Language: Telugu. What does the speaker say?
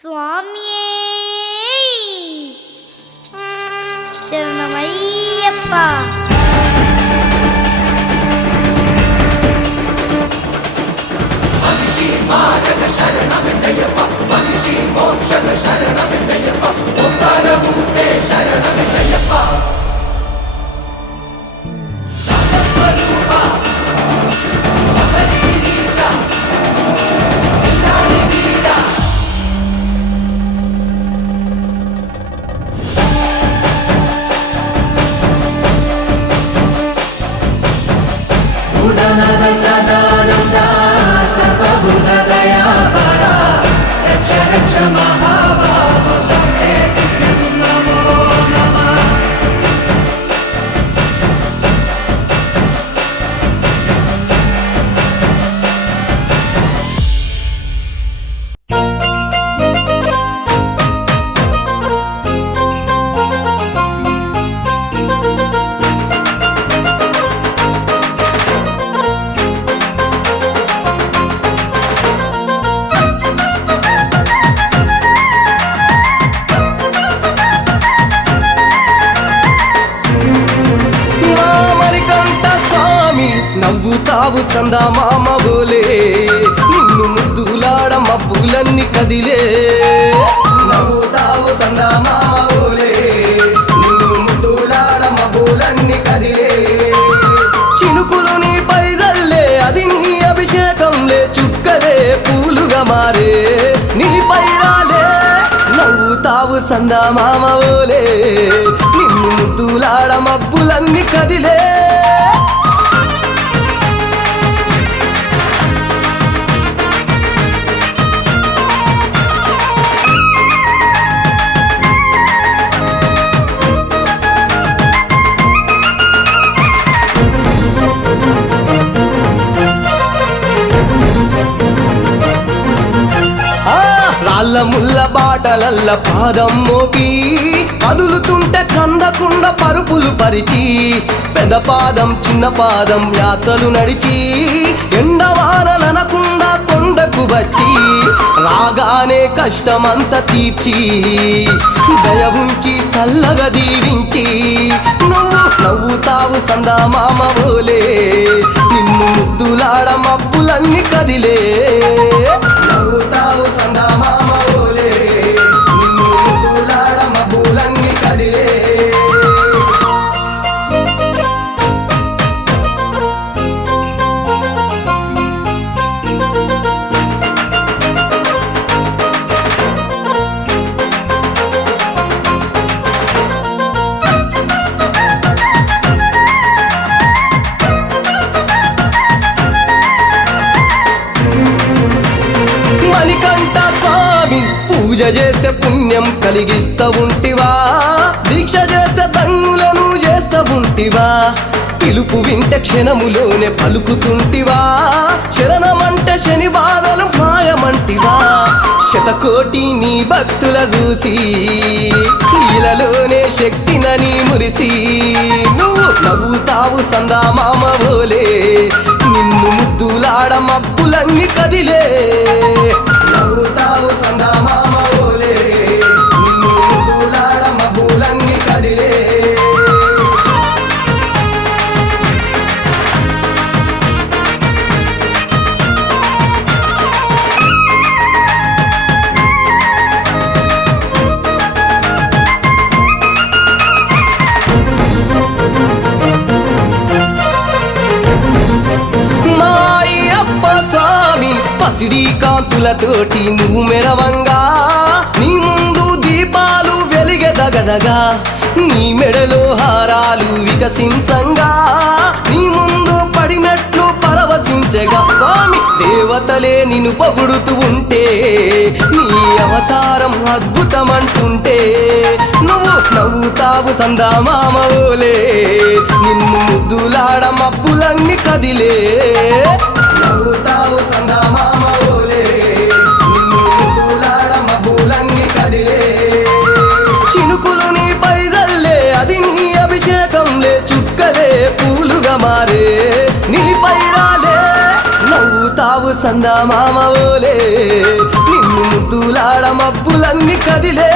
స్వామియే శరణమయ్యప్ప. మారగ శరణమెన్నయ్యప్ప, మనిషి మోక్షద శరణమెన్నయ్యప్ప, ఓంకారమూర్తే శరణమెన్నయ్యప్ప. సదానందా సర్వభూత దయాపరా రక్ష రక్ష మహాబాహో శస్తే నమో నమః. నవ్వుతావు సందా మామ బోలే, నిన్ను ముద్దులాడ మబ్బులన్నీ కదిలే. నవ్వుతావు సందా మామ బోలే, నిన్ను ముద్దులాడ మబ్బులన్నీ కదిలే. చినుకులు నీ పైదల్లే, అది నీ అభిషేకంలే, చుక్కలే పూలుగా మారే నీ పైరాలే. నవ్వుతావు సందా మామ బోలే, నిన్ను ముద్దులాడ మబ్బులన్నీ కదిలే. రాళ్ళ ముళ్ళ బాటలల్ల పాదం మోపి, కదులుతుంటే కందకుండ పరుపులు పరిచి, పెద్ద పాదం చిన్న పాదం యాత్రలు నడిచి, ఎండవానలనకుండా కొండకు వచ్చి, రాగానే కష్టమంతా తీర్చి, దయ ఉంచి సల్లగా దీవించి, నువ్వు నవ్వుతావు సందా మామ బోలే, నిన్ను ముద్దులాడ మబ్బులన్నీ కదిలే. నవ్వుతావు సందా మామ బోలే, నిన్ను ముద్దులాడ మబ్బులన్నీ కదిలే. మణికంఠ స్వామి పూజ చేస్తే పుణ్యం కలిగిస్తా ఉంటివా, దీక్ష చేస్తే దంగులను చేస్తా ఉంటివా, పిలుపు వింటే క్షణములోనే పలుకుతుంటివా, శరణమంటే శని బాధలు మాయమంటివా. శతకోటి నీ భక్తుల చూసి ఇలలోనే శక్తినని మురిసి, నువ్వు నవ్వుతావు సందా మామ బోలే, నిన్ను ముద్దులాడ మబ్బులన్నీ కదిలే. నవ్వుతావు సందా మామ బోలే, నిన్ను ముద్దులాడ మబ్బులన్నీ కదిలే. పసిడి కాంతులతోటి నువ్వు మెరవంగా, నీ ముందు దీపాలు వెలిగెదగదగా, నీ మెడలో హారాలు వికసించంగా, నీ ముందు పడిమెట్లు పరవశించగా, స్వామి దేవతలే నిన్ను పొగుడుతూ ఉంటే, నీ అవతారం అద్భుతమంటుంటే, నువ్వు నవ్వుతావు సందా మామ బోలే, నిన్ను ముద్దులాడ మబ్బులన్నీ కదిలే. నవ్వుతావు సందా మామ బోలే, నిన్ను ముద్దులాడ మబ్బులన్నీ కదిలే. చినుకులు నీ పైదల్లే, అది నీ అభిషేకంలే, చుక్కలే పూలుగా మారే నీ పైరాలే. నవ్వుతావు సందా మామ బోలే, నిన్ను ముద్దులాడ మబ్బులాడ మబ్బులన్నీ కదిలే